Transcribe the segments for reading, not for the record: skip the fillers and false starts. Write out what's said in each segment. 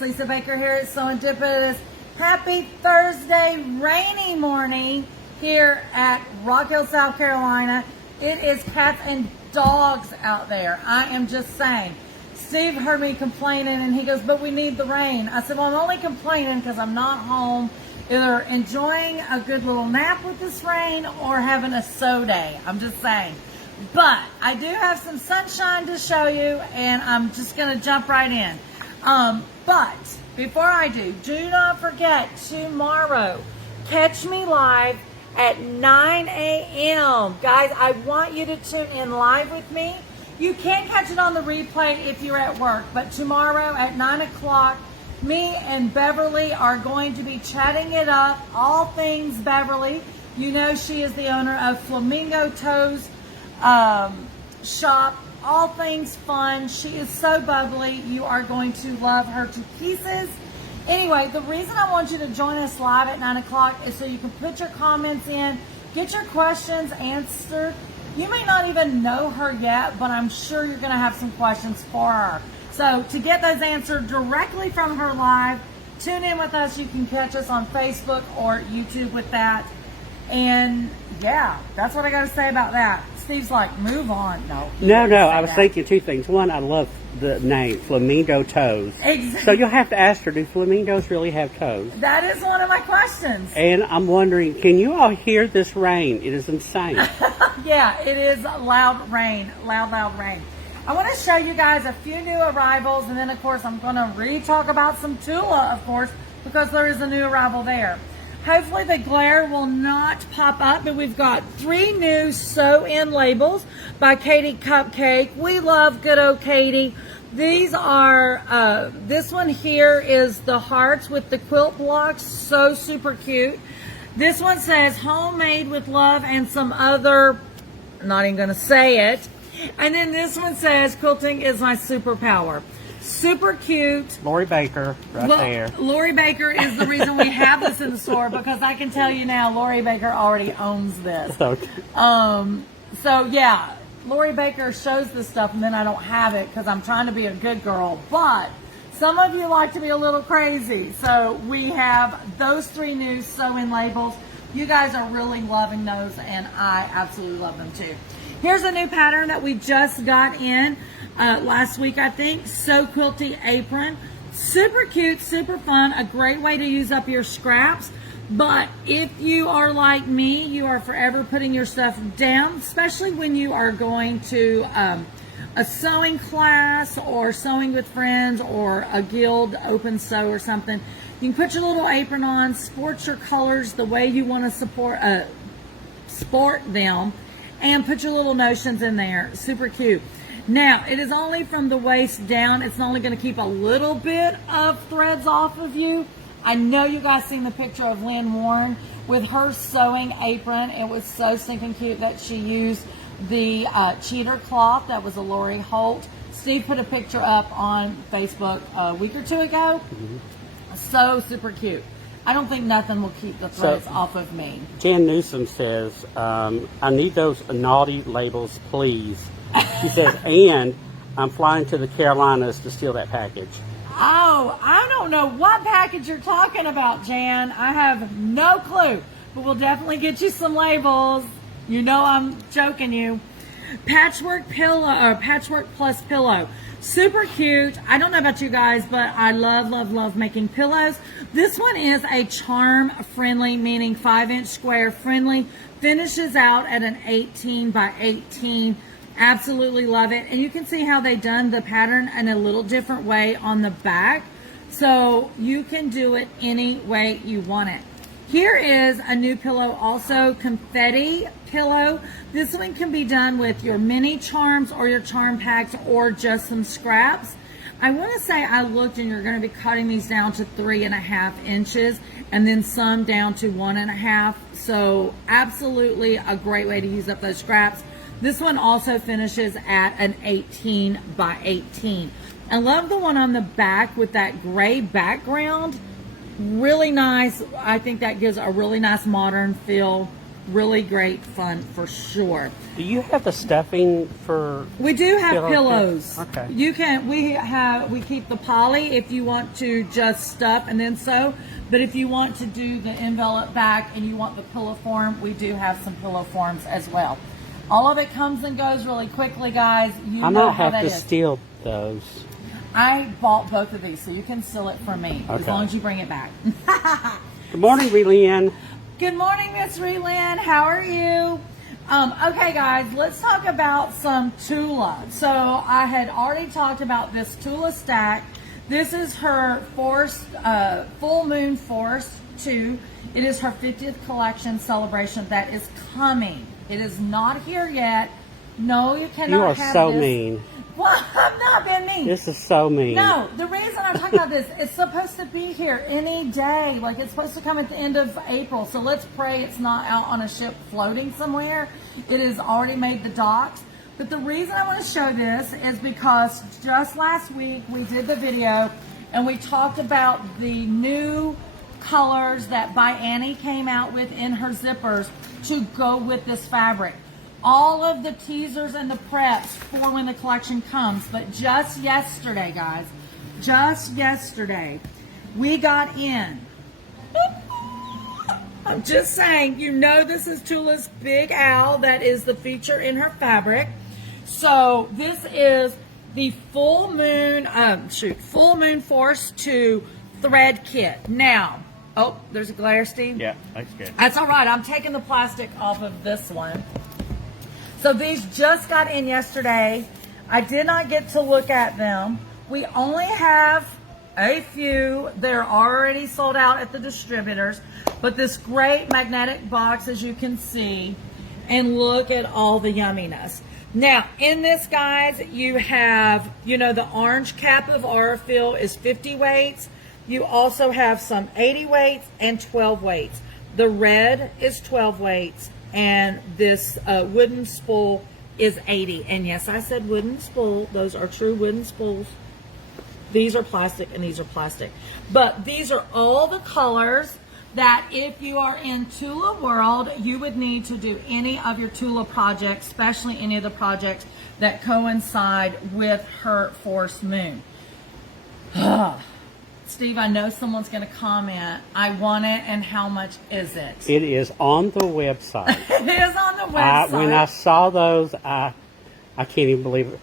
it's Lisa Baker here at Serendipitous. Happy Thursday, rainy morning here at Rock Hill, South Carolina. It is cats and dogs out there. I am just saying. Steve heard me complaining and he goes, but we need the rain. I said, well, I'm only complaining because I'm not home, either enjoying a good little nap with this rain or having a soda. I'm just saying. But I do have some sunshine to show you, and I'm just going to jump right in. But before I do not forget, tomorrow, catch me live at 9 a.m. Guys, I want you to tune in live with me. You can't catch it on the replay if you're at work, but tomorrow at 9 o'clock, me and Beverly are going to be chatting it up, all things Beverly. You know she is the owner of Flamingo Toes shop, all things fun. She is so bubbly. You are going to love her to pieces. Anyway, the reason I want you to join us live at 9 o'clock is so you can put your comments in, get your questions answered. You may not even know her yet, but I'm sure you're going to have some questions for her. So to get those answered directly from her live, tune in with us. You can catch us on Facebook or YouTube with that. And yeah, that's what I got to say about that. Steve's like, move on. No, I was thinking two things. One, I love the name, Flamingo Toes. Exactly. So you'll have to ask her, do flamingos really have toes? That is one of my questions. And I'm wondering, can you all hear this rain? It is insane. Yeah, it is loud rain. Loud rain. I want to show you guys a few new arrivals, and then, of course, I'm going to re-talk about some Tula, of course, because there is a new arrival there. Hopefully the glare will not pop up, but we've got 3 new sew-in labels by Katie Cupcake. We love good old Katie. These are, this one here is the hearts with the quilt blocks, so super cute. This one says homemade with love and some other, I'm not even going to say it. And then this one says quilting is my superpower. Super cute. Lori Baker, there. Lori Baker is the reason we have this in the store, because I can tell you now, Lori Baker already owns this. Okay. So yeah, Lori Baker shows this stuff, and then I don't have it because I'm trying to be a good girl. But some of you like to be a little crazy, so we have those 3 new sew-in labels. You guys are really loving those, and I absolutely love them too. Here's a new pattern that we just got in last week, I think. So Quilty Apron. Super cute, super fun. A great way to use up your scraps. But if you are like me, you are forever putting your stuff down, especially when you are going to a sewing class or sewing with friends or a guild open sew or something. You can put your little apron on, sport your colors the way you want to sport them, and put your little notions in there. Super cute. Now, it is only from the waist down. It's only going to keep a little bit of threads off of you. I know you guys seen the picture of Lynn Warren with her sewing apron. It was so stinking cute that she used the cheater cloth. That was a Lori Holt. Steve put a picture up on Facebook a week or 2 ago. Mm-hmm. So super cute. I don't think nothing will keep the threads off of me. Jan Newsom says, I need those naughty labels, please. She says, and I'm flying to the Carolinas to steal that package. Oh, I don't know what package you're talking about, Jan. I have no clue. But we'll definitely get you some labels. You know I'm joking you. Patchwork pillow, or Patchwork Plus pillow. Super cute. I don't know about you guys, but I love making pillows. This one is a charm friendly, meaning 5-inch square friendly. Finishes out at an 18 by 18. Absolutely love it. And you can see how they done the pattern in a little different way on the back. So you can do it any way you want it. Here is a new pillow, also confetti pillow. This one can be done with your mini charms or your charm packs or just some scraps. I want to say I looked, and you're going to be cutting these down to 3.5 inches and then some down to 1.5. So absolutely a great way to use up those scraps. This one also finishes at an 18 by 18. I love the one on the back with that gray background. Really nice. I think that gives a really nice modern feel. really great fun for sure. Do you have the stuffing for? We do have pillows? pillows. Okay. You can. We keep the poly if you want to just stuff and then sew. But if you want to do the envelope back and you want the pillow form, we do have some pillow forms as well. All of it comes and goes really quickly, guys. You I know might how have that to is. steal those. I bought both of these, so you can steal it from me as Okay. long as you bring it back. Good morning, Relynn. Good morning, Miss Relynn. How are you? Okay, guys, let's talk about some Tula. So I had already talked about this Tula stack. This is her full moon force 2. It is her 50th collection celebration that is coming. It is not here yet. No, you cannot You are have so this. mean. Well, I'm not being mean. This is so mean. No, the reason I'm talking about this, it's supposed to be here any day. Like, it's supposed to come at the end of April. So let's pray it's not out on a ship floating somewhere. It has already made the docks. But the reason I want to show this is because just last week we did the video and we talked about the new colors that By Annie came out with in her zippers to go with this fabric. All of the teasers and the preps for when the collection comes. But just yesterday, guys, just yesterday, we got in. I'm just saying, you know this is Tula's Big Owl. That is the feature in her fabric. So this is the full moon force 2 thread kit. Now, oh, there's a glare, Steve. Yeah, that's good. That's all right. I'm taking the plastic off of this one. So these just got in yesterday. I did not get to look at them. We only have a few. They're already sold out at the distributors. But this great magnetic box, as you can see, and look at all the yumminess. Now, in this, guys, you have, the orange cap of Aurifil is 50 weights. You also have some 80 weights and 12 weights. The red is 12 weights. And this wooden spool is 80. And yes, I said wooden spool. Those are true wooden spools. These are plastic and these are plastic. But these are all the colors that if you are in Tula World, you would need to do any of your Tula projects, especially any of the projects that coincide with her force moon. Steve, I know someone's going to comment, I want it, and how much is it? It is on the website. It is on the website. When I saw those, I can't even believe it.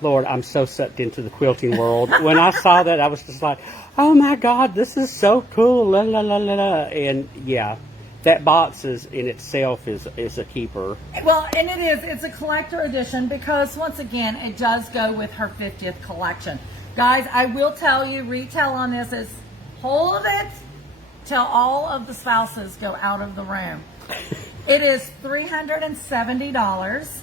Lord, I'm so sucked into the quilting world. When I saw that, I was just like, oh my God, this is so cool. La, la, la, la, la. And yeah, that box is in itself is a keeper. Well, and it is. It's a collector edition because, once again, it does go with her 50th collection. Guys, I will tell you, retail on this is hold it till all of the spouses go out of the room. It is $370.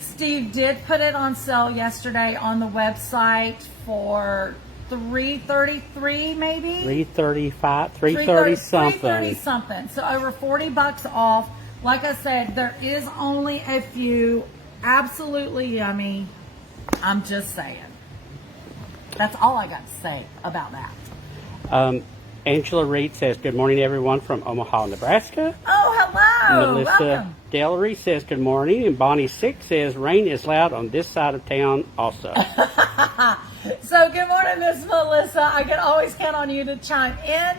Steve did put it on sale yesterday on the website for $333 maybe? $335, $330 something. $330 something. So over $40 off. Like I said, there is only a few. Absolutely yummy. I'm just saying. That's all I got to say about that. Angela Reed says, good morning, everyone, from Omaha, Nebraska. Oh, hello. Melissa Welcome. Dellery says, good morning. And Bonnie Six says, rain is loud on this side of town also. So, good morning, Miss Melissa. I can always count on you to chime in.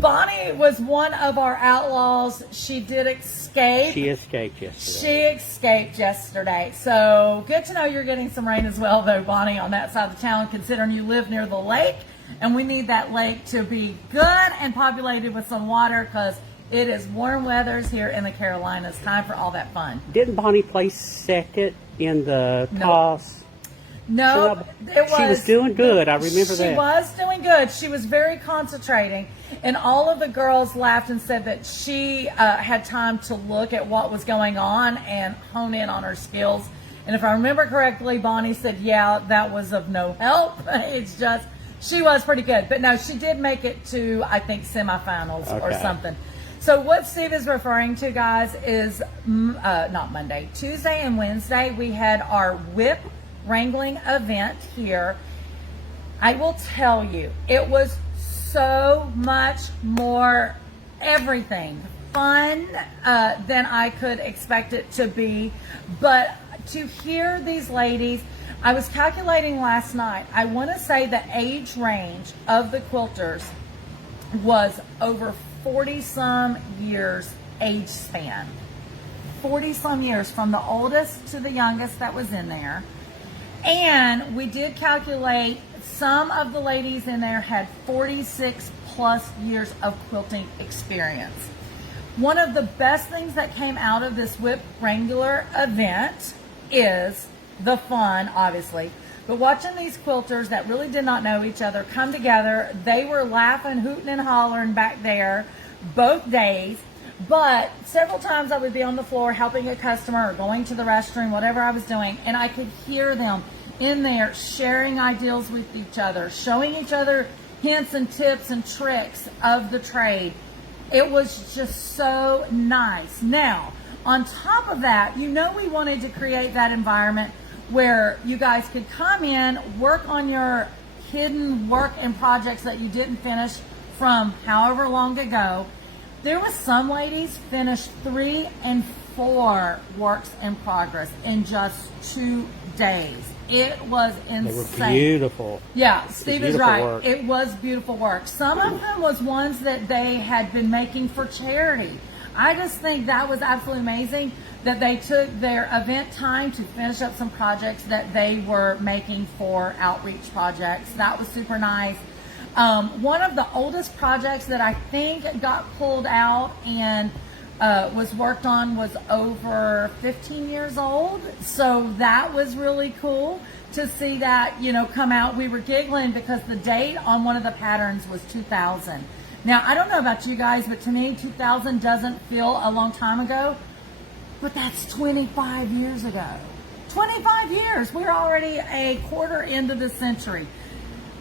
Bonnie was one of our outlaws. She did escape. She escaped yesterday. She escaped yesterday. So good to know you're getting some rain as well, though, Bonnie, on that side of the town, considering you live near the lake. And we need that lake to be good and populated with some water because it is warm weathers here in the Carolinas. Time for all that fun. Didn't Bonnie place second in the toss? No, She was doing good. I remember that. She was doing good. She was very concentrating. And all of the girls laughed and said that she had time to look at what was going on and hone in on her skills. And if I remember correctly, Bonnie said, yeah, that was of no help. It's just, she was pretty good. But no, she did make it to, I think, semifinals or something. So what Steve is referring to, guys, is not Monday. Tuesday and Wednesday, we had our whip wrangling event here. I will tell you, it was so much more everything. fun than I could expect it to be. But to hear these ladies, I was calculating last night, I want to say the age range of the quilters was over 40 some years age span. 40 some years from the oldest to the youngest that was in there. And we did calculate some of the ladies in there had 46 plus years of quilting experience. One of the best things that came out of this Whip Wrangler event is the fun, obviously, but watching these quilters that really did not know each other come together. They were laughing, hooting and hollering back there both days. But several times I would be on the floor helping a customer or going to the restroom, whatever I was doing, and I could hear them in there sharing ideas with each other, showing each other hints and tips and tricks of the trade. It was just so nice. Now, on top of that, you know, we wanted to create that environment where you guys could come in, work on your hidden work and projects that you didn't finish from however long ago. There was some ladies finished 3 and 4 works in progress in just 2 days. It was insane. They were beautiful. Yeah, Steve is right. Work. It was beautiful work. Some of them was ones that they had been making for charity. I just think that was absolutely amazing that they took their event time to finish up some projects that they were making for outreach projects. That was super nice. One of the oldest projects that I think got pulled out and was worked on was over 15 years old. So that was really cool to see that, you know, come out. We were giggling because the date on one of the patterns was 2000. Now, I don't know about you guys, but to me, 2000 doesn't feel a long time ago, but that's 25 years ago. 25 years. We're already a quarter into the century.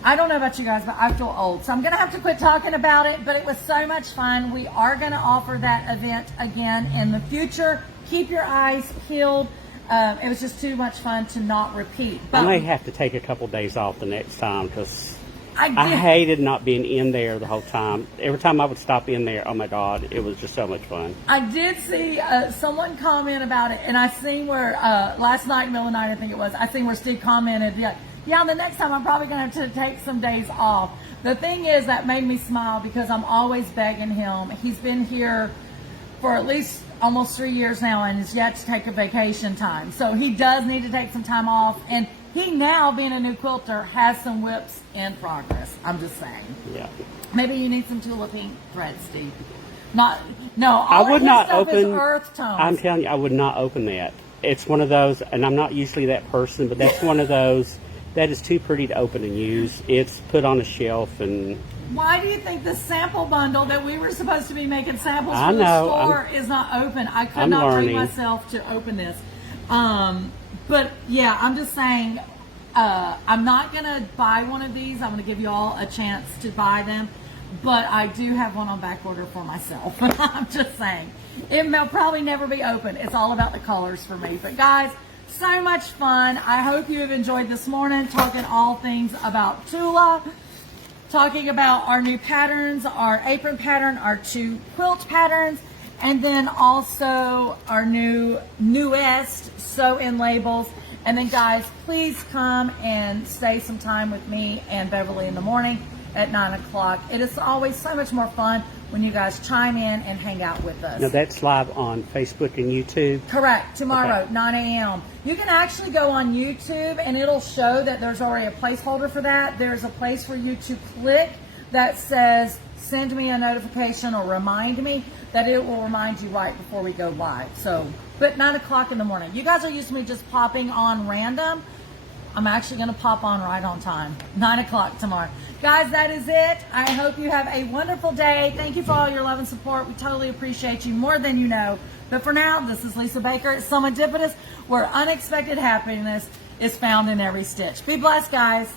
I don't know about you guys, but I feel old. So I'm going to have to quit talking about it, but it was so much fun. We are going to offer that event again in the future. Keep your eyes peeled. It was just too much fun to not repeat. But I may have to take a couple days off the next time because I hated not being in there the whole time. Every time I would stop in there, oh my God, it was just so much fun. I did see someone comment about it, and I seen where last night, middle of the night, I think it was, I seen where Steve commented, yeah, the next time I'm probably going to have to take some days off. The thing is that made me smile because I'm always begging him. He's been here for at least almost 3 years now and is yet to take a vacation time. So he does need to take some time off. And he now, being a new quilter, has some whips in progress. I'm just saying. Yeah. Maybe you need some Tula pink thread, Steve. No, I would not open. Earth tones. I'm telling you, I would not open that. It's one of those, and I'm not usually that person, but that's one of those that is too pretty to open and use. It's put on a shelf and... Why do you think the sample bundle that we were supposed to be making samples for the store is not open? I could not bring myself to open this. But yeah, I'm just saying, I'm not going to buy one of these. I'm going to give you all a chance to buy them. But I do have one on back order for myself. I'm just saying. It will probably never be open. It's all about the colors for me. But guys, so much fun. I hope you have enjoyed this morning talking all things about Tula, talking about our new patterns, our apron pattern, our 2 quilt patterns, and then also our newest sew-in labels. And then guys, please come and stay some time with me and Beverly in the morning at 9 o'clock. It is always so much more fun when you guys chime in and hang out with us. Now that's live on Facebook and YouTube? Correct. Tomorrow, 9 a.m. You can actually go on YouTube and it'll show that there's already a placeholder for that. There's a place for you to click that says send me a notification or remind me, that it will remind you right before we go live. So, but 9 o'clock in the morning. You guys are used to me just popping on random. I'm actually going to pop on right on time. 9 o'clock tomorrow. Guys, that is it. I hope you have a wonderful day. Thank you for all your love and support. We totally appreciate you more than you know. But for now, this is Lisa Baker at Serendipitous, where unexpected happiness is found in every stitch. Be blessed, guys.